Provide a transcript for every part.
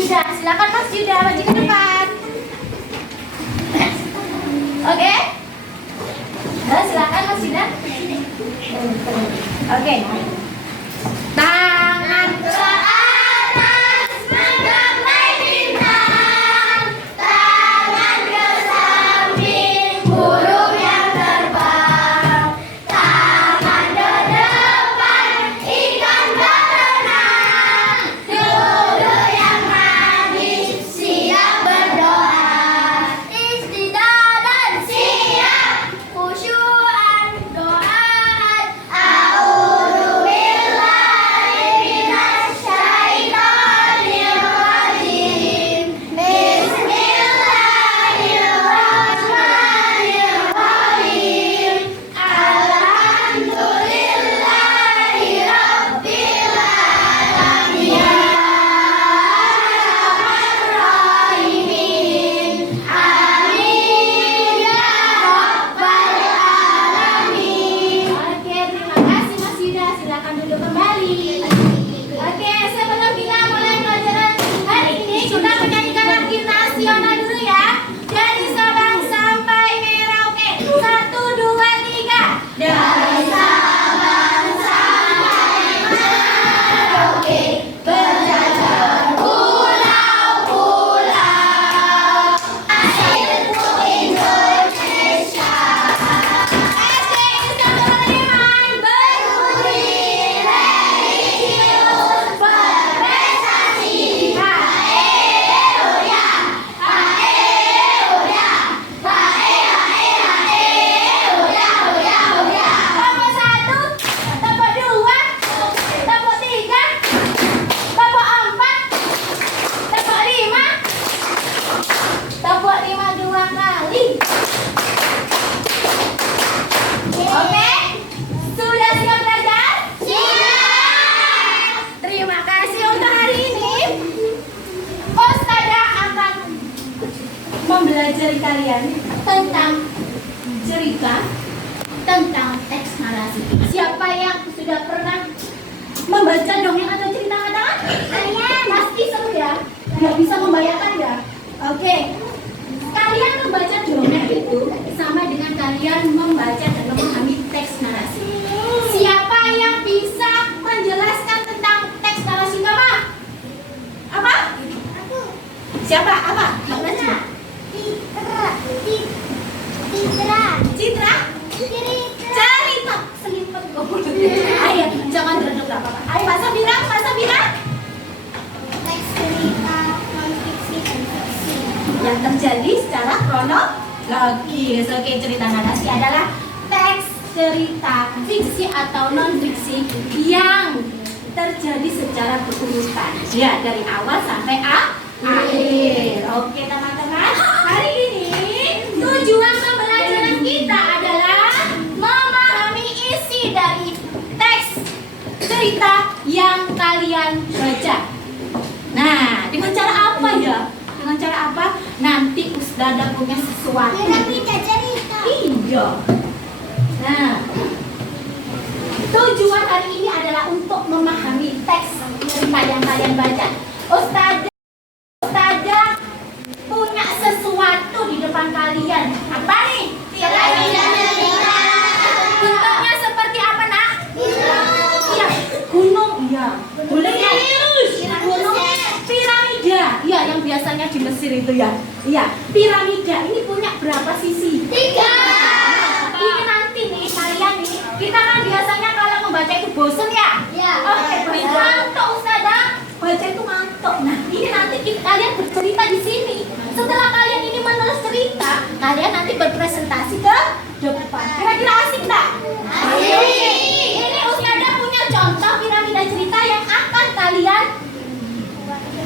Yuda, silakan Mas Yuda maju ke depan. Oke. Silakan Mas Yuda. Oke. Tangan ke atas menggapai bintang, tangan ke samping burung yang terbang, tangan ke depan ikan berenang, duduk yang manis siap berdoa, istidah dan siap khusyuan doaan. A'udzu billahi minasyaitonir rajim. Bismillahirrahmanirrahim. Alhamdulillahi rabbil alamin. Arrahmanirrahim. Amin ya rabbal alamin. Oke, terima kasih Mas Yuda. Silakan duduk kembali. Oke, sebelum kita mulai pelajaran hari ini, kita menyanyikan lagu nasional dulu ya. Dari Sabang sampai Merauke. 1, 2, 3. Dari Sabang sampai Merauke, berjajar pulau-pulau, airku Indonesia. SD Iskandar Liman berbudi religius berprestasi. Haeluya, haeluya, haeluya. Tepuk 1, tepuk 2, tepuk 3, tepuk 4, tepuk 5, tepuk 5 2 kali. Oke, sudah siap belajar? Siap. Terima kasih untuk hari ini. Ustazah akan mempelajari kalian tentang cerita, tentang teks narasi. Siapa yang sudah pernah membaca dongeng atau cerita katakan? Pasti seru ya. Nggak bisa membayangkan ya. Oke. Kalian membaca dongeng itu sama dengan kalian membaca dan memahami teks narasi. Siapa yang bisa menjelaskan tentang teks narasi apa? Apa? Siapa? Apa? Citra? Cerita. Selipet goblok. Ayo, jangan dredeg enggak apa-apa. Ayo, Mbak Sabira, Mbak Sabira. Teks cerita non-fiksi dan fiksi. Yang terjadi secara kronologis. Oke, cerita narasi adalah teks cerita fiksi atau non-fiksi yang terjadi secara berurutan. Ya, dari awal sampai akhir. Oke, teman-teman. Hari ini tujuan pembelajaran kita adalah memahami isi dari teks cerita yang kalian baca. Nah, dengan cara apa ya? Dengan cara apa? Nanti Ustazah punya sesuatu. Cerita cerita. Iya. Nah, tujuan hari ini adalah untuk memahami teks cerita yang kalian baca. Ustazah punya sesuatu di depan kalian. Apa nih? Cerita. Bentuknya seperti apa, Nak? Iya, gunung. Iya. Boleh ya? Gunung piramida. Iya, yang biasanya di Mesir itu ya. Iya, piramida. Ini punya berapa sisi? 3. Ini nanti nih kalian nih, kita kan biasanya kalau membaca itu bosen ya. Ya. Oke, ngantuk Ustazah. Baca itu ngantuk. Nah, ini nanti kalian bercerita di sini. Setelah kalian ini menulis cerita, kalian nanti berpresentasi ke depan. Kira-kira asik nggak? Asik. Ini Ustazah punya contoh piramida cerita yang akan kalian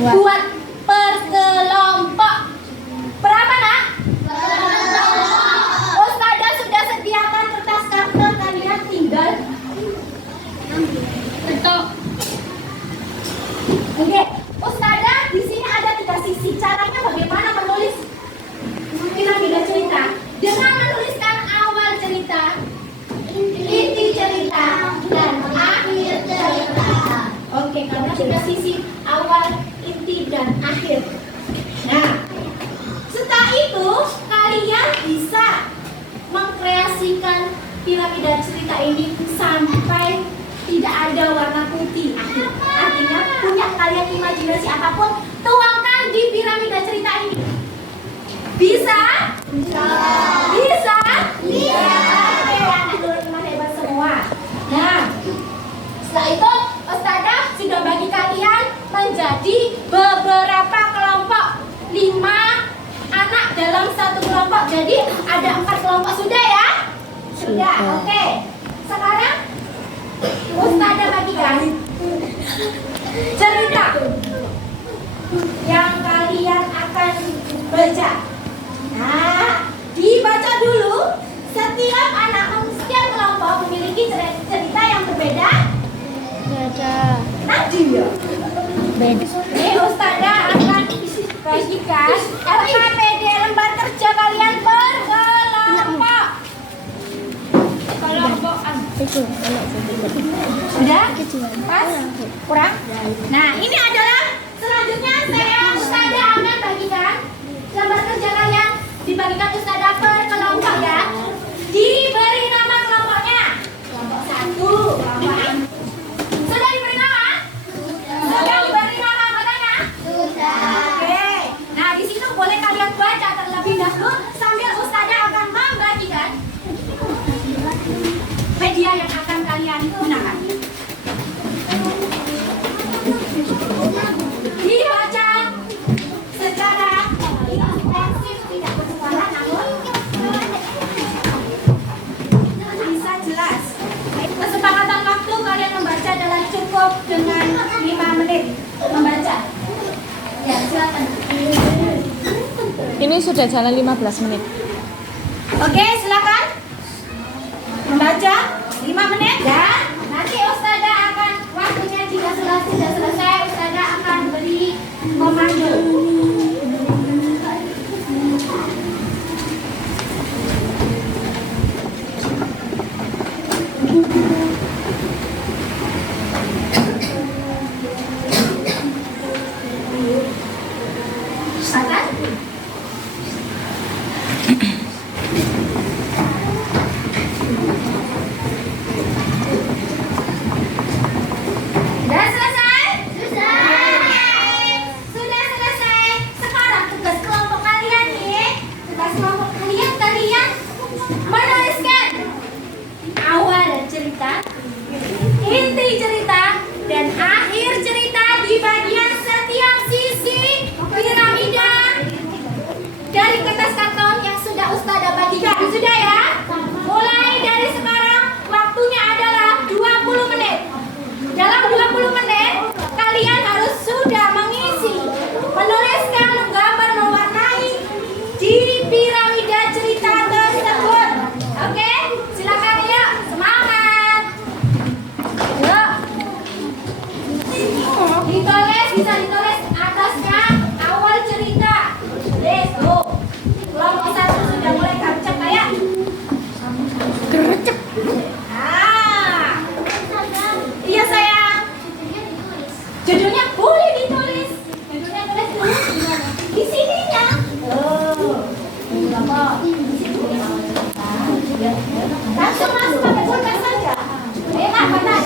buat per kelompok. Berapa, Nak? Ustazah sudah sediakan kertas karton, kalian tinggal bentuk. Oke, Ustazah di sini ada 3 sisi. Caranya bagaimana menulis piramida cerita? Dengan menuliskan awal cerita, inti cerita, dan akhir cerita. Oke, karena sudah sisi awal, inti, dan akhir. Nah, setelah itu kalian bisa mengkreasikan piramida cerita ini sampai tidak ada warna putih. Artinya punya kalian imajinasi apapun, tuangkan di piramida cerita ini. Bisa? Bisa. Bisa? Bisa. Oke, anak teman-teman hebat semua. Nah, setelah itu Ustazah sudah bagi kalian menjadi beberapa kelompok, 5 anak dalam satu kelompok. Jadi ada 4 kelompok, sudah ya? Sudah. Oke. Sekarang Ustazah bagikan cerita yang kalian akan baca. Nah, dibaca dulu. Setiap kelompok memiliki cerita yang berbeda. Nadia. Ini Ustazah akan bagikan LKPD, lembar kerja kalian berkelompok. Kelompokan. Sudah? Pas? Kurang? Nah, ini adalah selanjutnya Ustazah akan bagikan lembar kerja kalian, dibagikan Ustazah per kelompok ya. Diberi nama kelompoknya. Kelompok 1, kelompok. Sudah diberi nama? Sudah diberi nama katanya? Sudah. Oke. Nah, di situ boleh kalian baca terlebih dahulu sambil Ustazah akan membagikan media yang akan kalian gunakan. Dibaca secara intensif, tidak bersuara namun bisa jelas. Kesepakatan waktu kalian membaca adalah cukup dengan 5 menit membaca. Ya, silakan. Ini sudah jalan 15 menit. Oke, silakan membaca 5 menit dan nanti Ustazah akan waktunya jika sudah selesai Ustazah akan beri komando. Silakan. Sudah selesai? Sudah selesai. Sekarang tugas kelompok kalian nih. Tugas kelompok kalian menuliskan awal cerita, inti cerita, dan akhir cerita di bagian setiap sisi piramida dari kertas karton yang sudah Ustazah bagikan. Sudah ya? Mulai dari sekarang waktunya adalah 20 menit. Dalam 20 menit kalian harus sudah menuliskan, menggambar, mewarnai di piramida cerita tersebut. Oke? Silakan yuk, semangat. Yuk. Ditulis, bisa ditulis atasnya awal cerita. Let's go. Kelompok 1 sudah mulai gercep kayak gercep. Iya sayang. Judulnya boleh ditulis. Judulnya tulis dulu di sininya. Langsung masuk pakai pulpen saja. Enak benar.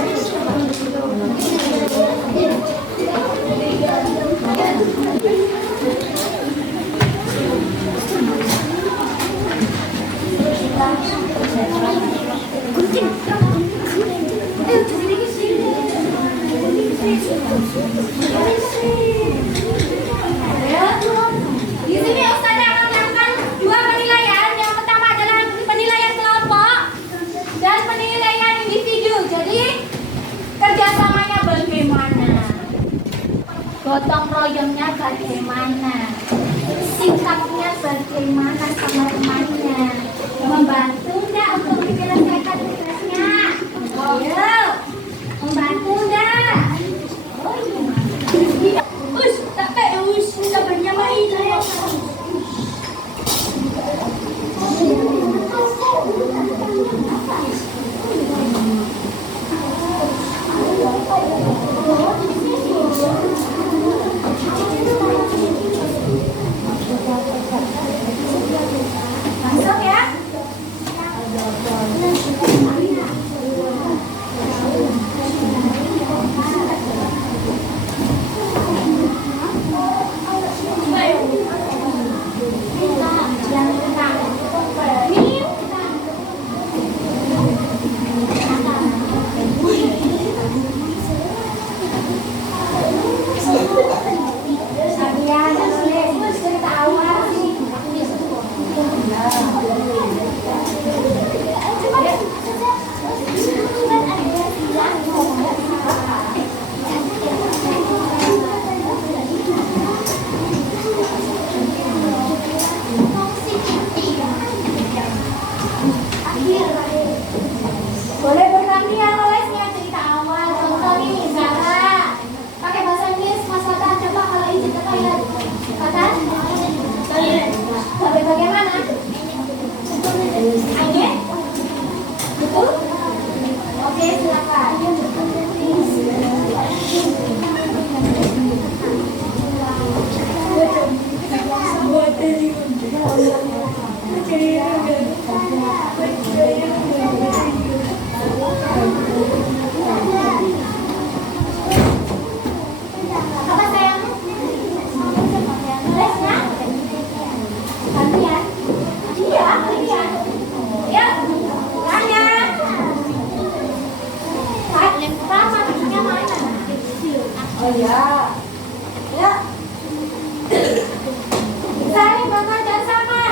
Di sini Ustazah akan melakukan 2 penilaian. Yang pertama adalah penilaian kelompok dan penilaian individu. Jadi kerjasamanya bagaimana? Gotong royongnya bagaimana? Sikapnya bagaimana sama temannya? Membantu nggak untuk menyelesaikan tugasnya? Ayo, membantu nggak? Oh iya. Tak kayak sabarnya main. Apa sayang? Nulis ya? Gantian? Iya, gantian. Ya, tanya. Sama bikinnya mana? Oh iya. Ya. Saling bekerja sama.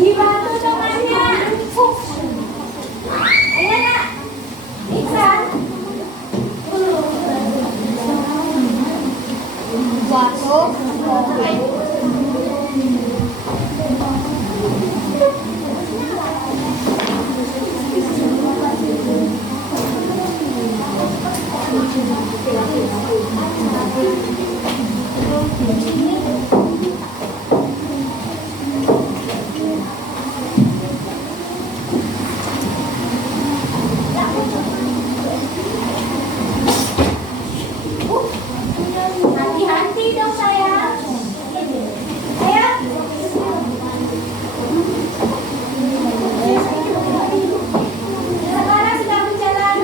Dibantu temannya. Ayo nak. Iksan. Hati-hati dong sayang. Ayo. Sekarang sedang berjalan.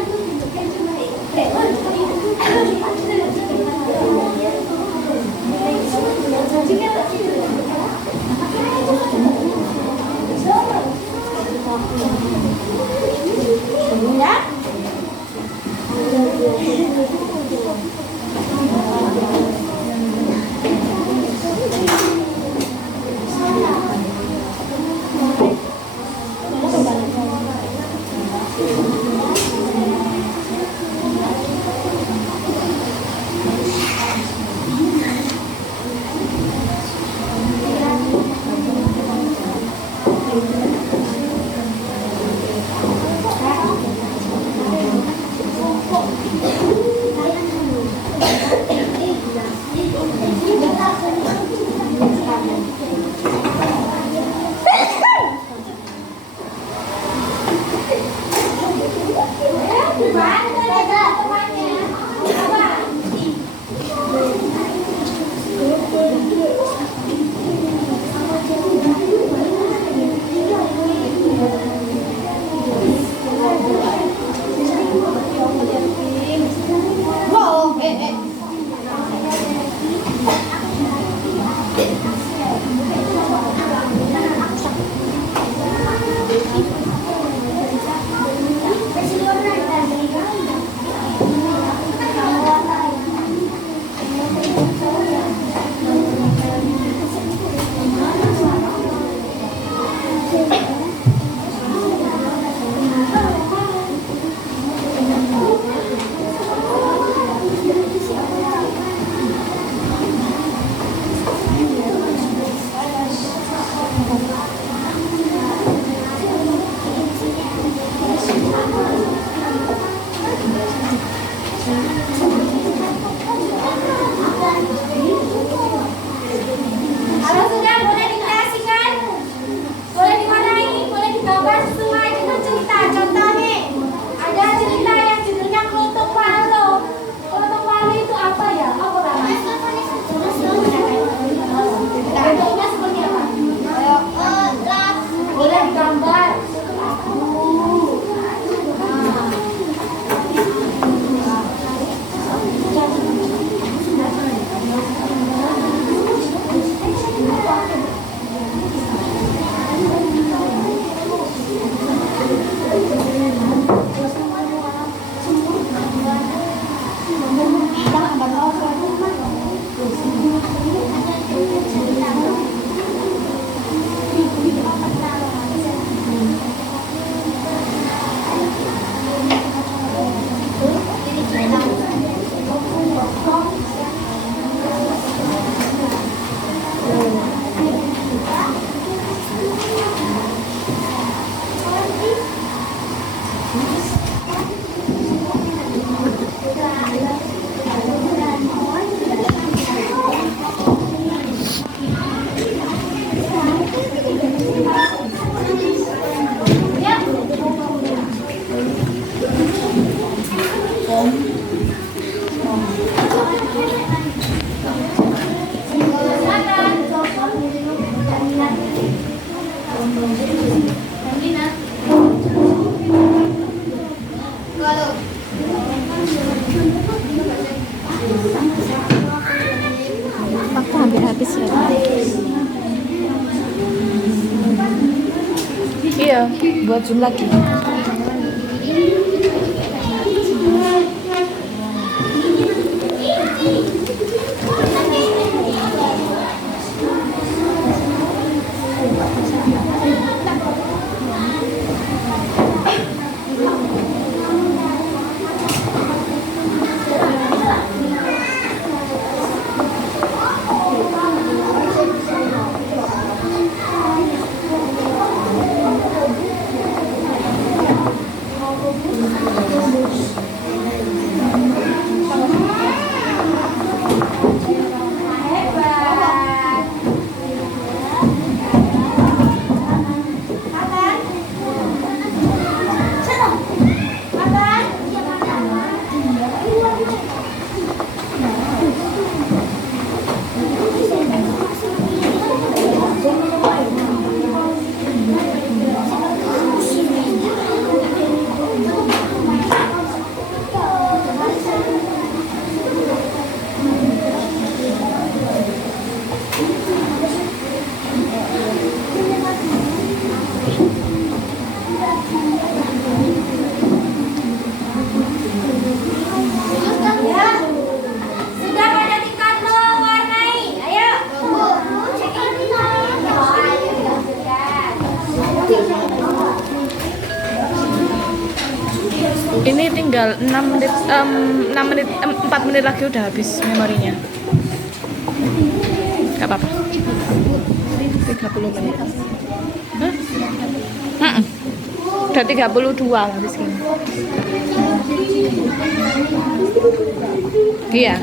Ya. coba zoom lagi. Ini tinggal 6 menit, 4 menit lagi udah habis memorinya. Gak apa-apa. 30 menit. Hah? Udah 32 habis ini. Iya.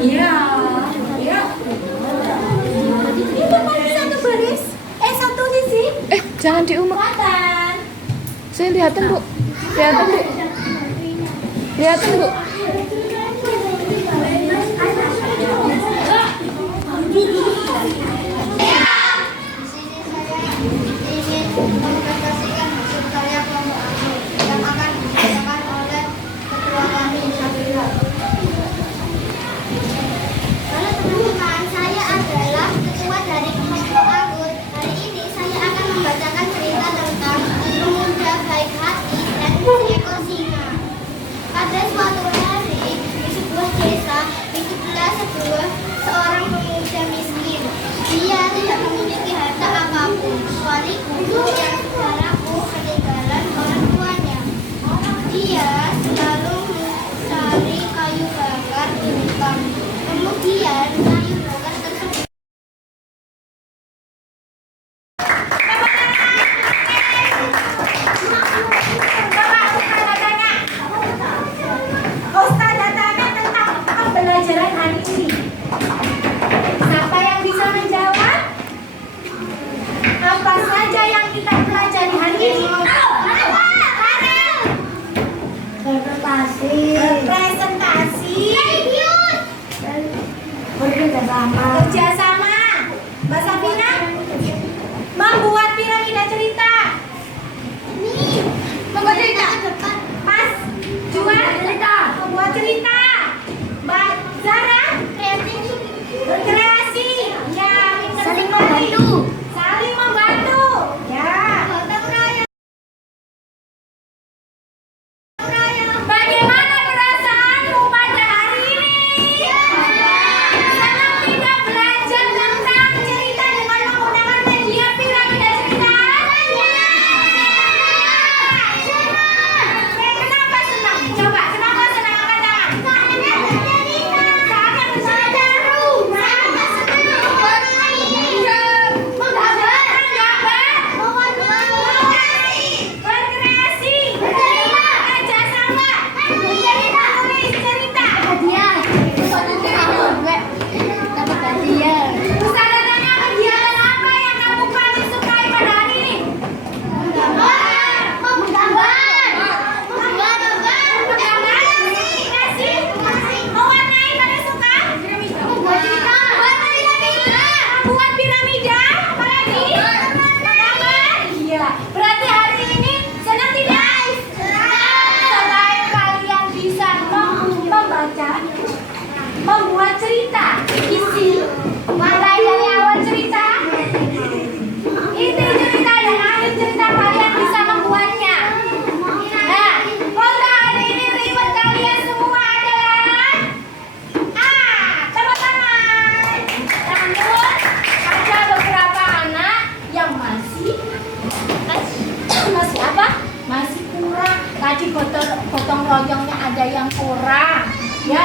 Iya. Iya. Itu masih satu baris. Satu sisi. Jangan diumur. Kelihatan. Saya lihatin, Bu. Lihatin, Bu. Lihatin, Bu. Mempresentasikan hasil karya kelompok aku yang akan dibacakan oleh ketua kami Syafira. Halo teman-teman, saya adalah ketua dari kelompok Anggur. Hari ini saya akan membacakan cerita tentang pemuda baik hati dan seekor singa. Pada suatu hari di sebuah desa hiduplah seorang pemuda miskin. Dia tidak memiliki harta apapun kecuali guru yang royongnya ada yang kurang ya.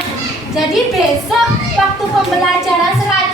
Jadi besok waktu pembelajaran selanjutnya